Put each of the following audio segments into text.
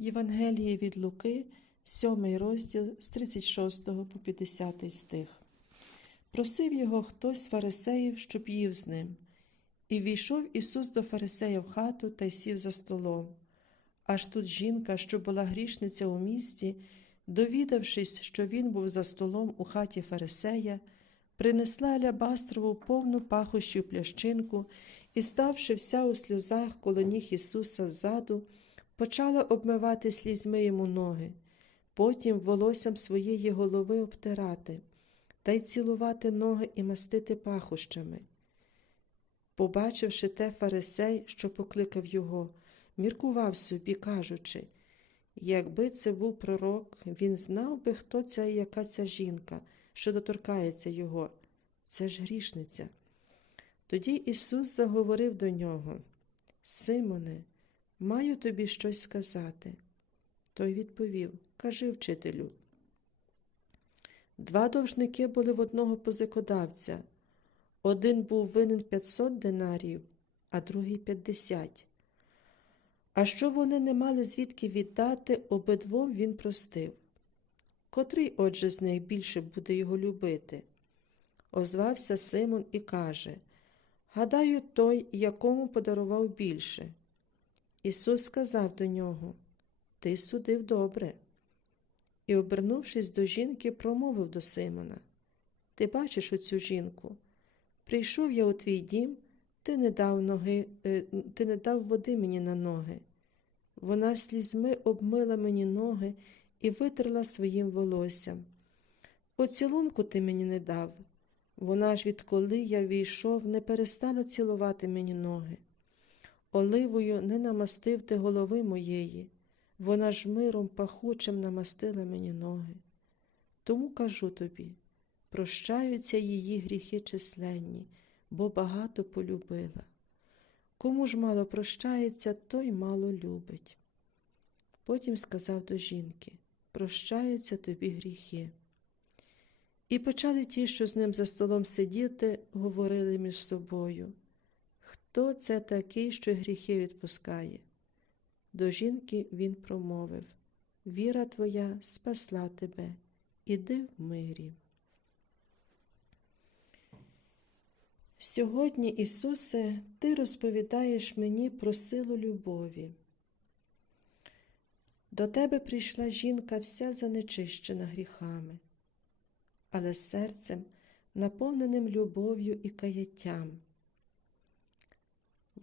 Євангеліє від Луки, 7 розділ з 36 по 50 стих. Просив його хтось з фарисеїв, щоб їв з ним. І війшов Ісус до фарисея в хату та й сів за столом. Аж тут жінка, що була грішниця у місті, довідавшись, що він був за столом у хаті фарисея, принесла алябастрову повну пахощів плящинку і, ставши вся у сльозах коло ніг Ісуса ззаду, почала обмивати слізьми йому ноги, потім волоссям своєї голови обтирати та й цілувати ноги і мастити пахощами. Побачивши те фарисей, що покликав його, міркував собі, кажучи, якби це був пророк, він знав би, хто ця і яка ця жінка, що доторкається його. Це ж грішниця. Тоді Ісус заговорив до нього Симоне, маю тобі щось сказати. Той відповів Кажи, вчителю. Два довжники були в одного позикодавця. Один був винен 500 динарів, а другий 50. А що вони не мали звідки віддати, обидвом він простив. Котрий, отже, з них більше буде його любити? Озвався Симон і каже Гадаю, той, якому подарував більше. Ісус сказав до нього Ти судив добре. І, обернувшись до жінки, промовив до Симона Ти бачиш оцю жінку? Прийшов я у твій дім, ти не дав ноги, е, ти не дав води мені на ноги. Вона слізьми обмила мені ноги і витерла своїм волоссям. Поцілунку ти мені не дав. Вона ж, відколи я війшов, не перестала цілувати мені ноги. Оливою не намастив ти голови моєї, вона ж миром пахучим намастила мені ноги. Тому кажу тобі прощаються її гріхи численні, бо багато полюбила. Кому ж мало прощається, той мало любить. Потім сказав до жінки Прощаються тобі гріхи. І почали ті, що з ним за столом сидіти, говорили між собою. Хто це такий, що гріхи відпускає? До жінки він промовив Віра твоя спасла тебе, іди в мирі. Сьогодні, Ісусе, Ти розповідаєш мені про силу любові. До Тебе прийшла жінка вся занечищена гріхами, але серцем, наповненим любов'ю і каяттям.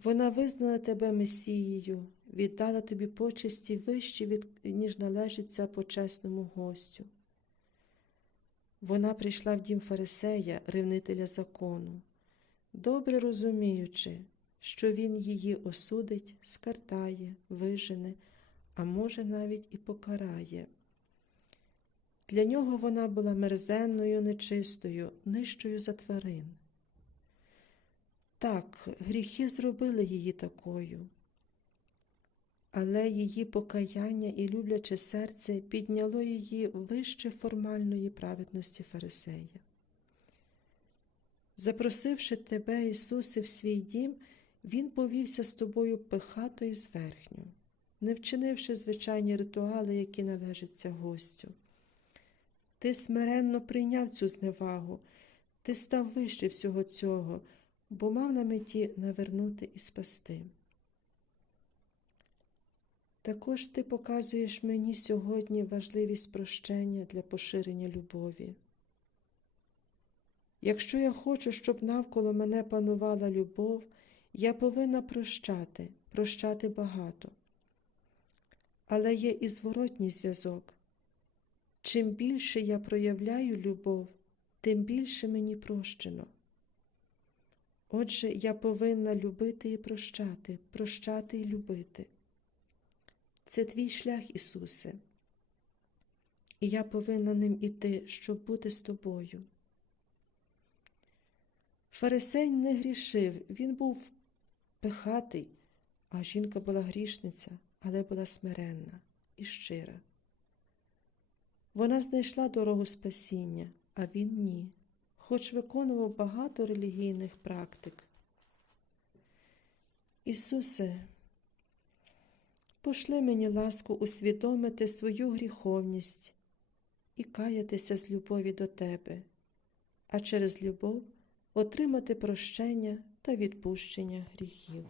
Вона визнала тебе Месією, віддала тобі почесті вищі, від, ніж належиться почесному гостю. Вона прийшла в дім Фарисея, ревнителя закону, добре розуміючи, що він її осудить, скартає, вижене, а може, навіть і покарає. Для нього вона була мерзенною, нечистою, нижчою за тварин. Так, гріхи зробили її такою, але її покаяння і любляче серце підняло її вище формальної праведності Фарисея. Запросивши тебе, Ісусе, в свій дім, Він повівся з тобою пихато і зверхню, не вчинивши звичайні ритуали, які належаться гостю. Ти смиренно прийняв цю зневагу, ти став вище всього цього бо мав на меті навернути і спасти. Також ти показуєш мені сьогодні важливість прощення для поширення любові. Якщо я хочу, щоб навколо мене панувала любов, я повинна прощати, прощати багато. Але є і зворотній зв'язок. Чим більше я проявляю любов, тим більше мені прощено. Отже, я повинна любити і прощати, прощати і любити. Це твій шлях, Ісусе, і я повинна ним іти, щоб бути з тобою. Фарисей не грішив, він був пихатий, а жінка була грішниця, але була смиренна і щира. Вона знайшла дорогу спасіння, а він ні хоч виконував багато релігійних практик. Ісусе, пошли мені ласку усвідомити свою гріховність і каятися з любові до Тебе, а через любов отримати прощення та відпущення гріхів.